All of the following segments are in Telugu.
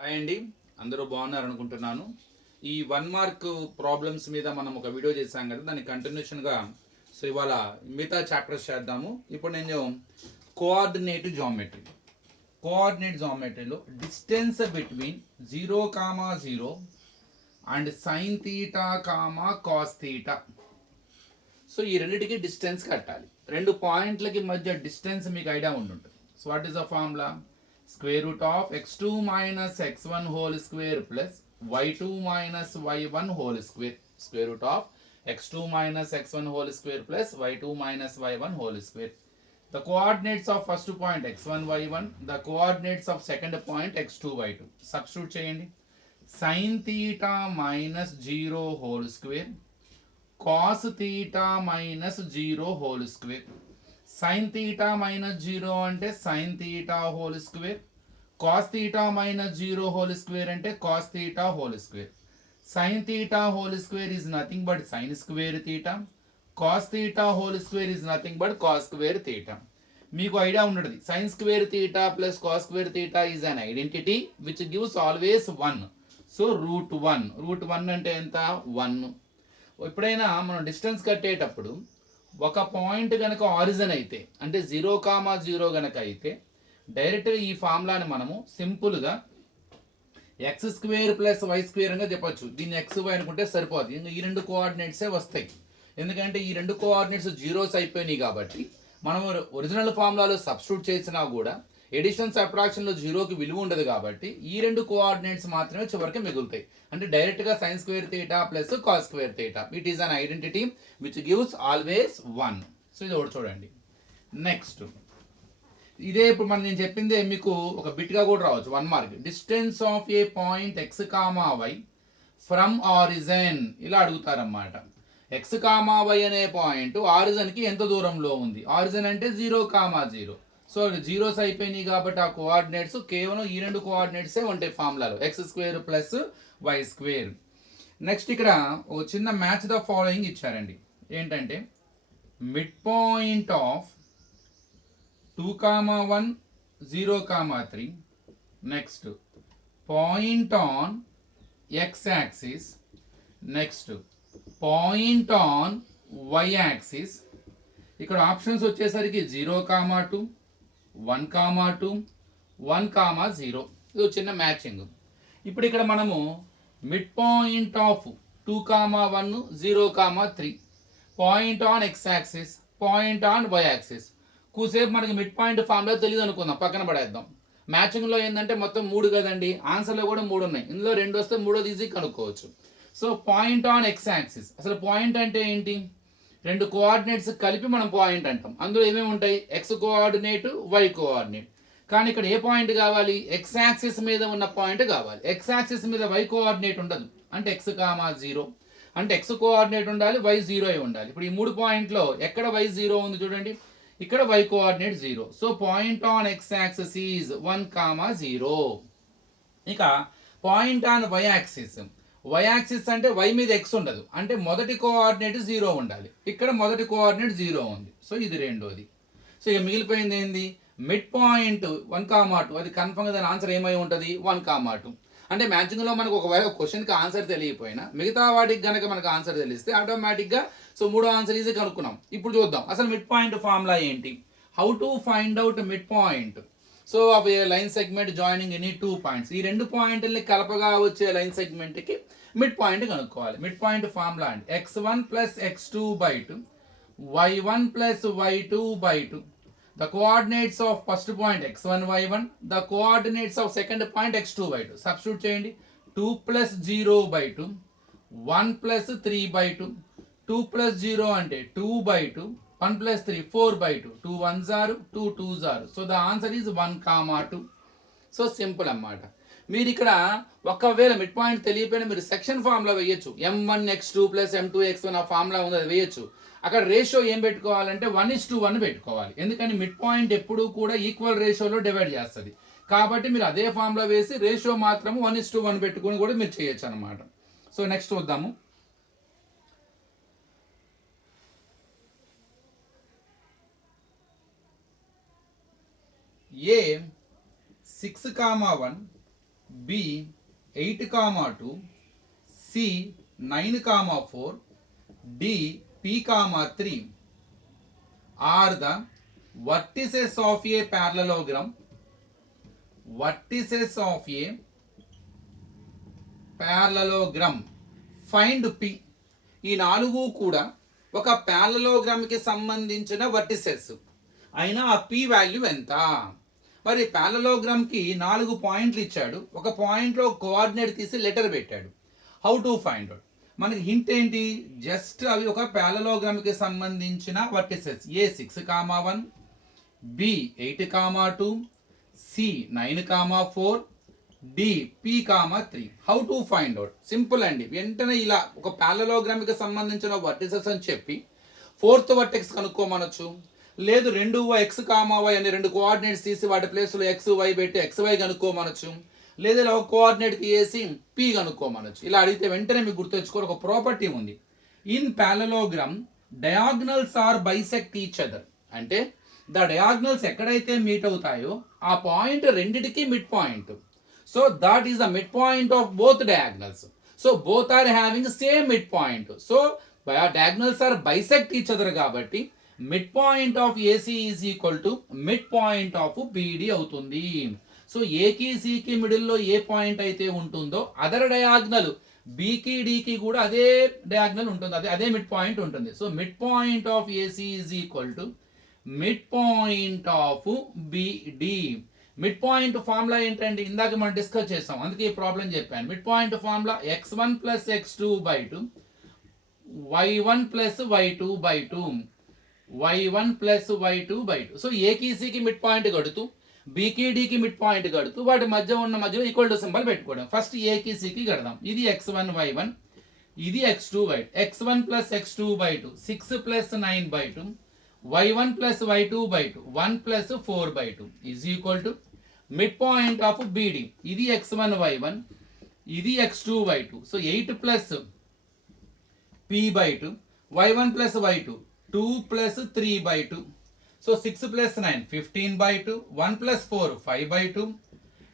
హాయ్ అండి, అందరూ బాగున్నారు అనుకుంటున్నాను. ఈ 1 మార్క్ ప్రాబ్లమ్స్ మీద మనం ఒక వీడియో చేశాం కదా, దాని కంటిన్యూషన్గా ఇవాళ మిగతా చాప్టర్స్ చేద్దాము. ఇప్పుడు నేను కోఆర్డినేట్ జామెట్రీలో distance between 0, 0 and sine theta cos theta. ఈ రెండింటికి డిస్టెన్స్ కట్టాలి. రెండు పాయింట్లకి మధ్య డిస్టెన్స్ మీకు ఐడియా ఉండుంటుంది. So what is the formula? square root of x2 minus x1 whole square plus y2 minus y1 whole square. Square root of x2 minus x1 whole square plus y2 minus y1 whole square. The coordinates of first point x1 y1, the coordinates of second point x2 y2. Substitute చేయండి. Sin theta minus 0 whole square cos theta minus 0 whole square. Sin theta minus 0 అంటే sin theta whole square, cos theta minus 0 whole square అంటే cos theta whole square. Sin theta whole square is nothing but sin square theta, cos theta whole square is nothing but cos square theta. మీకు ఐడియా ఉండదు, sin square theta plus cos square theta is an identity which gives always 1. So root 1 అంటే ఎంత? 1. ఎప్పుడైనా మనం డిస్టెన్స్ కట్టేటప్పుడు ఒక పాయింట్ కనుక ఆరిజిన్ అయితే, అంటే 0, 0 కనుక అయితే, డైరెక్ట్గా ఈ ఫార్ములాని మనము సింపుల్గా X square plus Y square అని చెప్పచ్చు. దీన్ని ఎక్స్ వై అనుకుంటే సరిపోతుంది. ఇంకా ఈ రెండు కోఆర్డినేట్సే వస్తాయి. ఎందుకంటే ఈ రెండు కోఆర్డినేట్స్ జీరోస్ అయిపోయినాయి కాబట్టి మనం ఒరిజినల్ ఫార్ములాలో సబ్స్టిట్యూట్ చేసినా కూడా ఎడిషన్ సబ్ట్రాక్షన్లో జీరోకి విలువ ఉండదు కాబట్టి ఈ రెండు కోఆర్డినేట్స్ మాత్రమే చివరికి మిగులుతాయి. అంటే డైరెక్ట్గా sine square theta plus cos square theta, it is an identity which gives always 1. So ఇది ఒకటి చూడండి. నెక్స్ట్ ఇదే ఇప్పుడు నేను చెప్పిందే మీకు ఒక బిట్గా కూడా రావచ్చు. 1 mark. Distance of a point X comma Y from origin, ఇలా అడుగుతారన్నమాట. ఎక్స్ కామా వై అనే పాయింట్ ఆరిజన్కి ఎంత దూరంలో ఉంది? ఆరిజన్ అంటే 0, 0. సో జీరోస్ అయిపోయినాయి కాబట్టి ఆ కోఆర్డినేట్స్ కేవలం ఈ రెండు కోఆర్డినేట్సే ఉంటాయి ఫార్ములాలో, X square plus Y square. Next ఇక్కడ ఒక చిన్న మ్యాచ్ ద ఫాలోయింగ్ ఇచ్చారండి. ఏంటంటే mid point of 2, 1, 0, 3. Next point on X axis. Next point on Y axis. ఇక్కడ ఆప్షన్స్ వచ్చేసరికి 0, 2, 1, 2, 1, 0. ఇది చిన్న మ్యాచింగ్. ఇప్పుడు ఇక్కడ మనము mid point of 2, 1, 0, 3 point on X axis, point on Y axis. కూసేపు మనకి మిడ్ పాయింట్ ఫార్ములా తెలియదు అనుకుందాం, పక్కన పడేద్దాం. మ్యాచింగ్లో ఏంటంటే మొత్తం 3 కదండి, ఆన్సర్లో కూడా 3 ఉన్నాయి. ఇందులో 2 వస్తే 3 ఈజీ కనుక్కోవచ్చు. So point on X axis, అసలు పాయింట్ అంటే ఏంటి? రెండు కోఆర్డినేట్స్ కలిపి మనం పాయింట్ అంటాం. అందులో ఏమేమి ఉంటాయి? X coordinate, Y coordinate. కానీ ఇక్కడ ఏ పాయింట్ కావాలి? ఎక్స్ యాక్సిస్ మీద ఉన్న పాయింట్ కావాలి. ఎక్స్ యాక్సిస్ మీద వై కోఆర్డినేట్ ఉండదు. అంటే ఎక్స్ కామా 0 అంటే ఎక్స్ కోఆర్డినేట్ ఉండాలి, వై 0 అయి ఉండాలి. ఇప్పుడు ఈ 3 పాయింట్లో ఎక్కడ వై 0 ఉంది చూడండి, ఇక్కడ Y coordinate 0. So point on X axis is 1, 0. ఇక point on Y axis, Y axis అంటే వై మీద ఎక్స్ ఉండదు, అంటే మొదటి కోఆర్డినేట్ 0 ఉండాలి. ఇక్కడ మొదటి కోఆర్డినేట్ 0 ఉంది. సో ఇది రెండోది. సో ఇక మిగిలిపోయింది ఏంది? Mid point 1, 2. అది కన్ఫర్మ్గా దాని ఆన్సర్ ఏమై ఉంటుంది? 1, 2. అంటే మ్యాచింగ్లో మనకు ఒకవేళ క్వశ్చన్కి ఆన్సర్ తెలియకపోయినా మిగతా వాటికి కనుక మనకు ఆన్సర్ తెలిస్తే ఆటోమేటిక్గా సో 3వ ఆన్సర్ ఈజీ కనుక్కున్నాం. ఇప్పుడు చూద్దాం అసలు మిడ్ పాయింట్ ఫార్ములా ఏంటి, how to find out mid point. So అవి line segment joining any 2 points, ఈ 2 పాయింట్లని కలపగా వచ్చే లైన్ సెగ్మెంట్కి మిడ్ పాయింట్ కనుక్కోవాలి. మిడ్ పాయింట్ ఫార్ములా అంటే x1 plus x2/2 y1 plus y2/2. The coordinates of first point x1 y1, the coordinates of second point x2/2. Substitute చేయండి. 2 plus 0/2, 1 plus 3/2. 2 plus 0 అంటే 2/2, 1 plus 3 4/2. 2 1s are 2 2s are. So the answer is 1, 2. So simple అన్నమాట. మీరు ఇక్కడ ఒకవేళ మిడ్ పాయింట్ తెలియపోయినా మీరు సెక్షన్ ఫార్ములా వేయచ్చు. m1x2 ప్లస్ m2x1 ఆ ఫార్ములా ఉంది, అది వేయచ్చు. అక్కడ రేషియో ఏం పెట్టుకోవాలంటే 1:1 పెట్టుకోవాలి. ఎందుకని మిడ్ పాయింట్ ఎప్పుడూ కూడా ఈక్వల్ రేషియోలో డివైడ్ చేస్తుంది. కాబట్టి మీరు అదే ఫార్ములా వేసి రేషియో మాత్రము 1:1 పెట్టుకుని కూడా మీరు చేయొచ్చు అనమాట. సో నెక్స్ట్ చూద్దాము. ఏ 6, 1 B 8, 2, C 9, 4, D P, 3 are the vertices of a parallelogram. Vertices of a parallelogram. Find P. ఈ 4 కూడా ఒక ప్యారలోగ్రామ్కి సంబంధించిన వర్టిసెస్ అయినా ఆ P వాల్యూ ఎంత? మరి ప్యారలోగ్రామ్కి 4 పాయింట్లు ఇచ్చాడు, ఒక పాయింట్లో కోఆర్డినేట్ తీసి లెటర్ పెట్టాడు. How to find out? మనకి హింట్ ఏంటి? జస్ట్ అవి ఒక ప్యారలోగ్రామ్కి సంబంధించిన vertices. A 6, 1, B 8, 2, C 9, 4, D P, 3. How to find out? Simple అండి. వెంటనే ఇలా ఒక ప్యారలోగ్రామ్కి సంబంధించిన వర్టిసెస్ అని చెప్పి ఫోర్త్ వర్టెక్స్ కనుక్కోమనొచ్చు. లేదు 2 x, y అనే 2 కోఆర్డినేట్స్ తీసి వాటి ప్లేస్లో x y పెట్టి xy కనుక్కోమనొచ్చు. లేదా ఇలా ఒక కోఆర్డినేట్ తీసి P కనుక్కోమనొచ్చు. ఇలా అడిగితే వెంటనే మీకు గుర్తుంచుకోవాలి, ఒక ప్రాపర్టీ ఉంది. In parallelogram diagonals are bisect each other. అంటే ద డయాగ్నల్స్ ఎక్కడైతే మీట్ అవుతాయో ఆ పాయింట్ రెండిటికి mid point. So that is the mid point of both diagonals. So both are having same mid point. So diagonals are bisect each other కాబట్టి mid point of AC is equal to mid point of BD అవుతుంది. సో ఏకి సికి మిడిల్లో ఏ పాయింట్ అయితే ఉంటుందో అదర్ డయాగ్నల్ బీకి డీకి కూడా అదే డయాగ్నల్ ఉంటుంది, అదే మిడ్ పాయింట్ ఉంటుంది. So mid point of AC is equal to mid point of BD. Mid point formula ఏంటండి? ఇందాక మనం డిస్కస్ చేసాం, అందుకే ఈ ప్రాబ్లం చెప్పాను. Mid point formula x1 + x2/2 y1 + y2/2 y1 + y2/2. So ఏకి సికి మిడ్ పాయింట్ కడుతూ బీకి డీకి మిడ్ పాయింట్ కడుతూ వాటి మధ్యలో ఈక్వల్ టు సింబల్ పెట్టుకోవడం. ఫస్ట్ ఏకి సికి కడదాం. ఇది x1 y1, ఇది x2 y2. x1 + x2/2 6 + 9/2 y1 + y2/2 1 + 4/2 is equal to mid point of BD. ఇది x1 y1, ఇది x2 y2. So 8 + p/2 y1 + y2 2 + 3/2. So 6 + 9 15/2 1 + 4 5/2.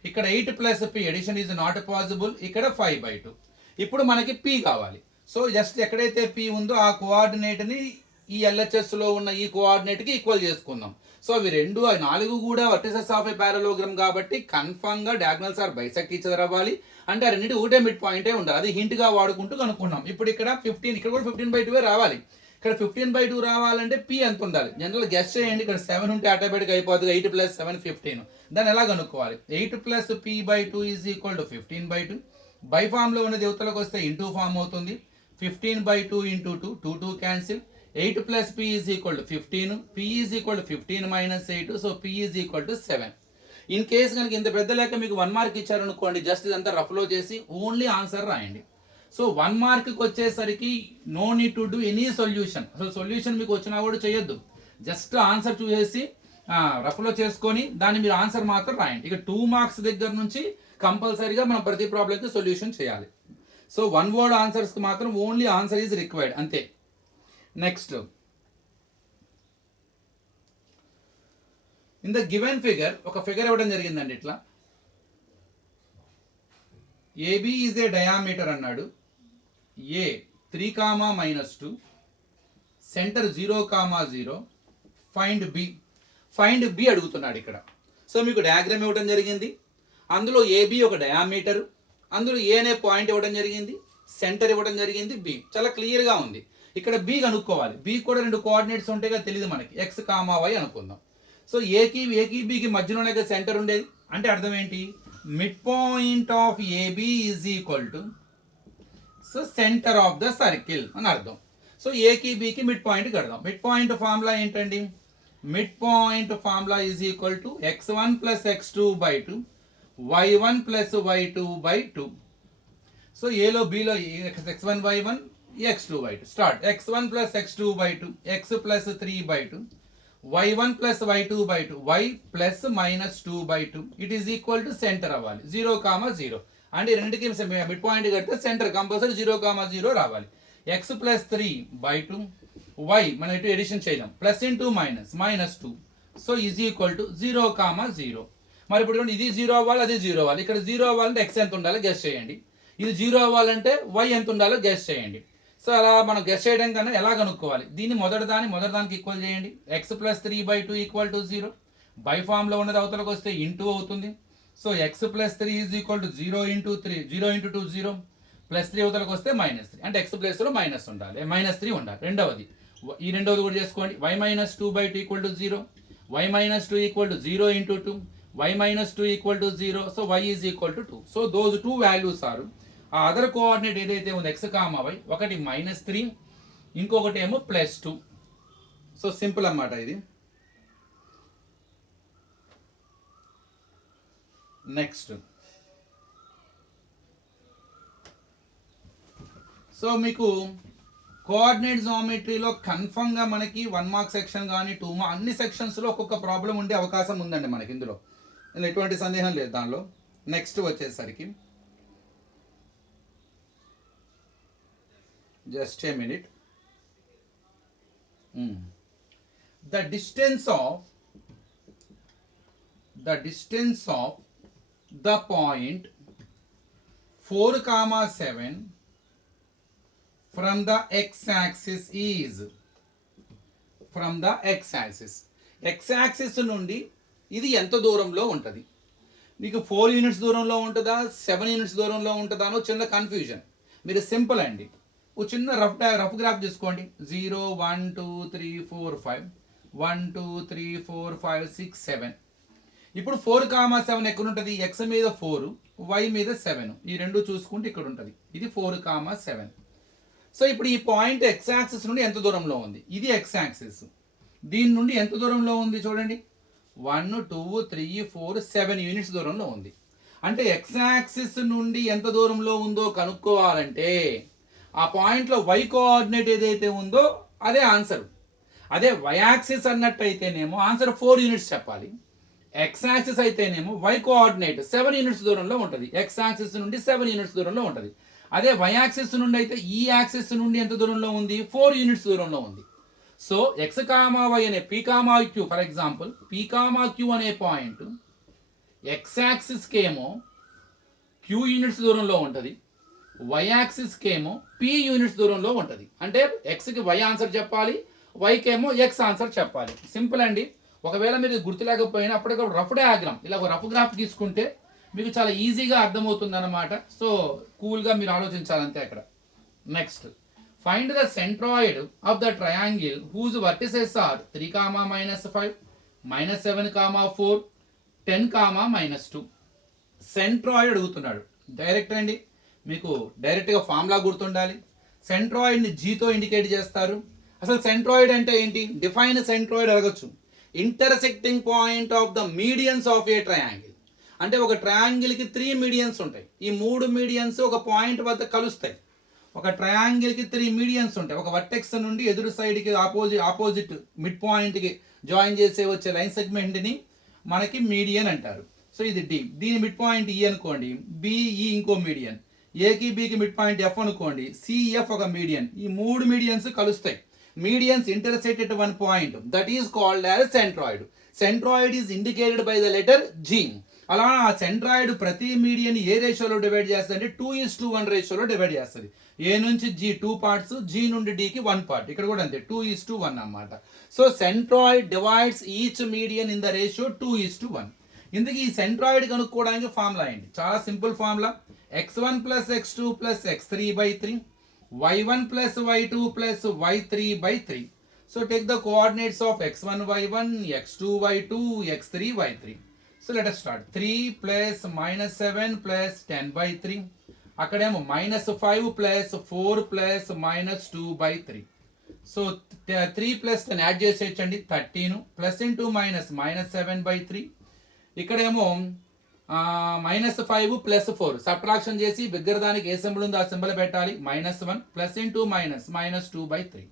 ఇక్కడ 8 + p edition is not possible. ఇక్కడ 5/2. ఇప్పుడు మనకి p కావాలి. సో జస్ట్ ఎక్కడైతే p ఉందో ఆ కోఆర్డినేట్ని ఈ LHSలో ఉన్న ఈ కోఆర్డినేట్కి ఈక్వల్ చేసుకుందాం. సో అవి 4 కూడా వర్టిసెస్ ఆఫ్ ఏ ప్యారలోగ్రామ్ కాబట్టి కన్ఫర్మ్గా diagonals are bisect each other అవ్వాలి. అంటే ఆ రెండింటి ఒకటే మిడ్ పాయింటే ఉండాలి. అది హింట్గా వాడుకుంటూ కనుక్కున్నాం. ఇప్పుడు ఇక్కడ 15, ఇక్కడ కూడా 15/2 రావాలి. ఇక్కడ 15/2 రావాలంటే P ఎంత ఉండాలి? జనరల్ గెస్ చేయండి. ఇక్కడ 7 ఉంటే ఆటోమేటిక్ అయిపోతుంది. 8 + 7 15. దాన్ని ఎలా కనుక్కోవాలి? 8 + p/2 is equal to 15/2. By ఫామ్లో ఉన్న దేవతలకు వస్తే ఇంటూ ఫామ్ అవుతుంది. 15/2 × 2 2 2 cancel. 8 + p is equal to 15. p is equal to 15 - 8. So p is equal to 7. In case కనుక ఇంత పెద్ద లెక్క మీకు 1 మార్క్ ఇచ్చారనుకోండి, జస్ట్ ఇదంతా రఫ్లో చేసి ఓన్లీ ఆన్సర్ రాయండి. సో 1 మార్క్కి వచ్చేసరికి no need to do any solution. అసలు సొల్యూషన్ మీకు వచ్చినా కూడా చేయొద్దు. జస్ట్ ఆన్సర్ చూసేసి రఫ్లో చేసుకొని దాన్ని మీరు ఆన్సర్ మాత్రం రాయండి. ఇక 2 మార్క్స్ దగ్గర నుంచి కంపల్సరీగా మనం ప్రతి ప్రాబ్లంకి సొల్యూషన్ చేయాలి. సో 1 వర్డ్ ఆన్సర్స్కి మాత్రం ఓన్లీ ఆన్సర్ ఈజ్ రిక్వైర్డ్ అంతే. Next, in the given figure ఒక ఫిగర్ ఇవ్వడం జరిగిందండి. ఇట్లా AB ఈజ్ ఏ డయామీటర్ అన్నాడు. A 3, -2 సెంటర్ 0, 0 ఫైండ్ B అడుగుతున్నాడు ఇక్కడ. సో మీకు డయాగ్రామ్ ఇవ్వడం జరిగింది. అందులో AB ఒక డయామీటర్, అందులో A అనే పాయింట్ ఇవ్వడం జరిగింది, సెంటర్ ఇవ్వడం జరిగింది, B చాలా క్లియర్గా ఉంది. ఇక్కడ B కనుక్కోవాలి. B కూడా 2 కోఆర్డినేట్స్ ఉంటాయిగా తెలియదు మనకి, x, y అనుకుందాం. సో ఏకి Bకి మధ్యలోనే సెంటర్ ఉండేది. అంటే అర్థం ఏంటి? Mid point of AB is equal to so centre of the circle అని అర్థం. సో ఏకి Bకి మిడ్ పాయింట్ కడదాం. మిడ్ పాయింట్ ఫార్ములా ఏంటండి? Mid point formula is equal to x1 + x2/2 y1 + y2/2. So ఏలో Bలో x1 y1 x2y2 start. x1 + x2/2 x + 3/2 y1 + y2/2 y + -2/2 it is equal to centre అవ్వాలి 0, 0. అంటే రెండుకి మిడ్ పాయింట్ కడితే సెంటర్ కంపల్సరీ 0, 0 రావాలి. x + 3/2 y మనం ఎటు ఎడిషన్ చేయలేం, plus into minus -2. So is equal to 0, 0. మరి ఇప్పుడు ఇది 0 అవ్వాలి, అది 0 అవ్వాలి. ఇక్కడ 0 అవ్వాలంటే x ఎంత ఉండాలో గెస్ చేయండి. ఇది 0 అవ్వాలంటే y ఎంత ఉండాలో గెస్ చేయండి. సో అలా మనం గెస్ చేయడం కన్నా ఎలా కనుక్కోవాలి? దీన్ని మొదటి దానికి ఈక్వల్ చేయండి. x + 3/2 = 0. బై ఫామ్లో ఉన్నది అవతలకు వస్తే ఇంటూ అవుతుంది. సో x + 3 = 0 × 3, 0 × 2 0, +3 అవతలకు వస్తే -3, అంటే x ప్లేస్లో మైనస్ ఉండాలి, -3 ఉండాలి. రెండవది కూడా చేసుకోండి. y - 2/2 = 0, y - 2 = 0 × 2, y - 2 = 0, so y = 2. So those 2 values are ఆ అదర్ కోఆర్డినేట్ ఏదైతే ఉంది x, y, ఒకటి -3, ఇంకొకటి ఏమో +2. సో సింపుల్ అన్నమాట ఇది. నెక్స్ట్ సో మీకు కోఆర్డినేట్ జామెట్రీలో కన్ఫర్మ్గా మనకి 1 మార్క్ సెక్షన్ కానీ 2 మార్క్ అన్ని సెక్షన్స్లో ఒక్కొక్క ప్రాబ్లం ఉండే అవకాశం ఉందండి మనకి ఇందులో, ఎటువంటి సందేహం లేదు దానిలో. నెక్స్ట్ వచ్చేసరికి just a minute. The distance of the point 4,7 from the x-axis is x-axis నుండి ఇది ఎంత దూరంలో ఉంటుంది? మీకు 4 యూనిట్స్ దూరంలో ఉంటుందా, 7 యూనిట్స్ దూరంలో ఉంటుందా అనో చిన్న కన్ఫ్యూజన్. మీరు సింపుల్ అండి, ఒక చిన్న రఫ్ గ్రాఫ్ తీసుకోండి. 0 1 2 3 4 5 1 2 3 4 5 6 7. ఇప్పుడు 4,7 ఎక్కడ ఉంటుంది? x మీద 4, y మీద 7, ఈ రెండు చూసుకుంటే ఇక్కడ ఉంటుంది. ఇది 4,7. సో ఇప్పుడు ఈ పాయింట్ x యాక్సిస్ నుండి ఎంత దూరంలో ఉంది? ఇది x యాక్సిస్, దీని నుండి ఎంత దూరంలో ఉంది చూడండి. 1 2 3 4 7 యూనిట్స్ దూరంలో ఉంది. అంటే x యాక్సిస్ నుండి ఎంత దూరంలో ఉందో కనుక్కోవాలంటే ఆ పాయింట్లో y కోఆర్డినేట్ ఏదైతే ఉందో అదే ఆన్సర్. అదే y యాక్సిస్ అన్నట్టయితేనేమో ఆన్సర్ 4 యూనిట్స్ చెప్పాలి. x యాక్సిస్ అయితేనేమో y కోఆర్డినేట్ 7 యూనిట్స్ దూరంలో ఉంటుంది. x యాక్సిస్ నుండి 7 యూనిట్స్ దూరంలో ఉంటుంది. అదే y యాక్సిస్ నుండి అయితే ఈ యాక్సిస్ నుండి ఎంత దూరంలో ఉంది? 4 యూనిట్స్ దూరంలో ఉంది. సో x, y అనే p, q, for example p, q అనే పాయింట్ x యాక్సిస్కి ఏమో q యూనిట్స్ దూరంలో ఉంటుంది, y యాక్సిస్కి ఏమో p యూనిట్స్ దూరంలో ఉంటుంది. అంటే xకి y ఆన్సర్ చెప్పాలి, yకి ఏమో x ఆన్సర్ చెప్పాలి. సింపుల్ అండి. ఒకవేళ మీరు గుర్తులేకపోయినా అప్పటికప్పుడు రఫ్ డయాగ్రామ్ ఇలా ఒక రఫ్ గ్రాఫ్ తీసుకుంటే మీకు చాలా ఈజీగా అర్థమవుతుంది అన్నమాట. సో కూల్గా మీరు ఆలోచించాలంతే అక్కడ. Next find the centroid of the triangle whose vertices are 3, -5, -7, 4, 10, -2. Centroid అడుగుతున్నాడు. డైరెక్ట్ అండి, మీకు డైరెక్ట్గా ఫార్ములా గుర్తుండాలి. సెంట్రాయిడ్ని జీతో ఇండికేట్ చేస్తారు. అసలు సెంట్రాయిడ్ అంటే ఏంటి? డిఫైన్ సెంట్రాయిడ్ అడగచ్చు. Intersecting point of the medians of a triangle. అంటే ఒక ట్రయాంగిల్కి 3 మీడియన్స్ ఉంటాయి. ఈ 3 మీడియన్స్ ఒక పాయింట్ వద్ద కలుస్తాయి. ఒక ట్రయాంగిల్కి 3 మీడియన్స్ ఉంటాయి. ఒక వర్టెక్స్ నుండి ఎదురు సైడ్కి ఆపోజిట్ మిడ్ పాయింట్కి జాయిన్ చేసే వచ్చే లైన్ సెగ్మెంట్ని మనకి మీడియన్ అంటారు. సో ఇది డి, దీని మిడ్ పాయింట్ ఈ అనుకోండి, బిఈ ఇంకో మీడియన్, ఏకి బికి మిడ్ పాయింట్ ఎఫ్ అనుకోండి, సిఎఫ్ ఒక మీడియన్. ఈ 3 మీడియన్స్ కలుస్తాయి. Medians intersect at one point, that is called as centroid. Centroid is indicated by the letter G. అలా ఆ సెంట్రాయిడ్ ప్రతి మీడియన్ ఏ రేషియోలో డివైడ్ చేస్తుంది అంటే 2:1 రేషియోలో డివైడ్ చేస్తుంది. ఏ నుంచి జీ 2 పార్ట్స్, జీ నుండి డీకి 1 పార్ట్. ఇక్కడ కూడా అంతే 2:1 అన్నమాట. So centroid divides each median in the ratio 2:1. ఇందుకు ఈ సెంట్రాయిడ్ కనుక్కోవడానికి ఫార్ములా ఏంటి? చాలా simple formula. x1 + x2 + x3/3, y1 + y2 + y3/3. So take the coordinates of x1 y1, x2 y2, x3 y3. So let us start. 3 + -7 + 10/3. అక్కడేమో -5 + 4 + -2/3. సో 3 + 10 యాడ్ చేసేయచ్చండి 13, ప్లస్ ఇంటూ మైనస్ -7/3. ఇక్కడేమో -5 + 4 సబ్ట్రాక్షన్ చేసి దగ్గర దానికి ఏ సింబల్ ఉందో ఆ సింబల్ పెట్టాలి. -1 ప్లస్ ఇంటూ మైనస్ -2/3.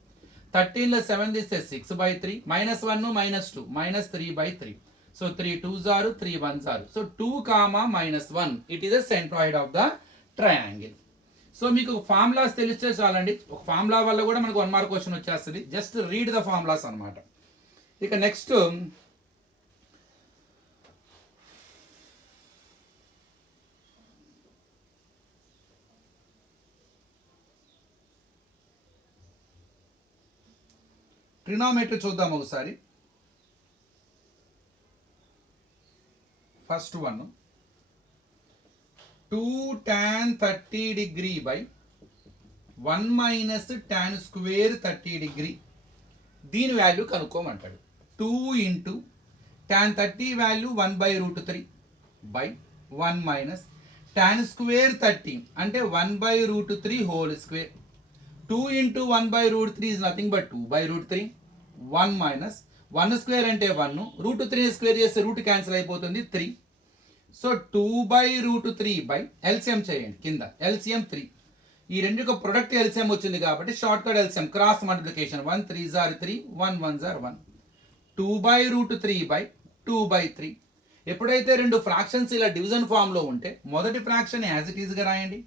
13లో 7 తీస్తే 6/3, -1 -2 -3/3. So 3 2s are 3 1s are. So 2, -1 it is the centroid of the triangle. So మీకు ఫార్ములాస్ తెలిస్తే చాలండి. ఒక ఫార్ములా వల్ల కూడా మనకు 1 మార్క్ క్వశ్చన్ వచ్చేస్తుంది. జస్ట్ రీడ్ ద ఫార్ములాస్ అనమాట. ఇక నెక్స్ట్ ట్రినామెట్రీ చూద్దాం ఒకసారి. First one 2 tan 30 degree by 1 minus tan square 30 degree. దీని వాల్యూ కనుక్కోమంటాడు. 2 into tan 30 value 1/√3 by 1 minus tan square 30 అంటే 1/√3 whole square. 2 into 1/√3 is nothing but 2/√3. 1 minus 1 square అంటే 1, √3 స్క్వేర్ చేస్తే రూట్ క్యాన్సిల్ అయిపోతుంది 3. సో 2/√3 బై ఎల్సిఎం చేయండి కింద. ఎల్సిఎం 3. ఈ రెండు యొక్క ప్రొడక్ట్ ఎల్సిఎం వచ్చింది కాబట్టి short cut LCM cross multiplication 1 3s are 3 1 1s are 1. 2/√3 by 2/3. ఎప్పుడైతే రెండు ఫ్రాక్షన్స్ ఇలా డివిజన్ ఫామ్ లో ఉంటే మొదటి ఫ్రాక్షన్ యాజ్ ఇట్ ఈస్ గా రాయండి.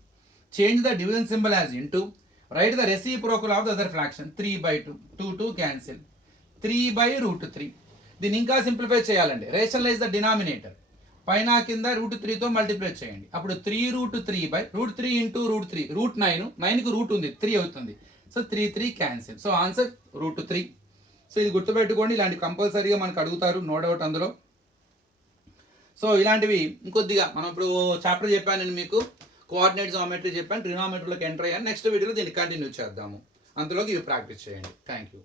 Change the division symbol as into. Write the reciprocal of the other fraction 3/2. 2 2 cancel. 3/√3. దీన్ని ఇంకా సింప్లిఫై చేయాలండి. Rationalize the denominator. పైన కింద √3తో మల్టిప్లై చేయండి. అప్పుడు 3√3 బై √3 ఇంటూ √3 √9. 9కి రూట్ ఉంది 3 అవుతుంది. So 3 3 cancel. So answer √3. So ఇది గుర్తుపెట్టుకోండి. ఇలాంటి కంపల్సరీగా మనకు అడుగుతారు, నో డౌట్ అందులో. సో ఇలాంటివి ఇంకొద్దిగా మనం ఇప్పుడు చాప్టర్ చెప్పాను నేను మీకు, కోఆర్డినేట్ జామెట్రీ చెప్పాను, ట్రిగ్నోమెట్రీలోకి ఎంటర్ అయ్యాను. నెక్స్ట్ వీడియోలో దీన్ని కంటిన్యూ చేద్దాము. అంతలోకి ఇవి ప్రాక్టీస్ చేయండి. Thank you.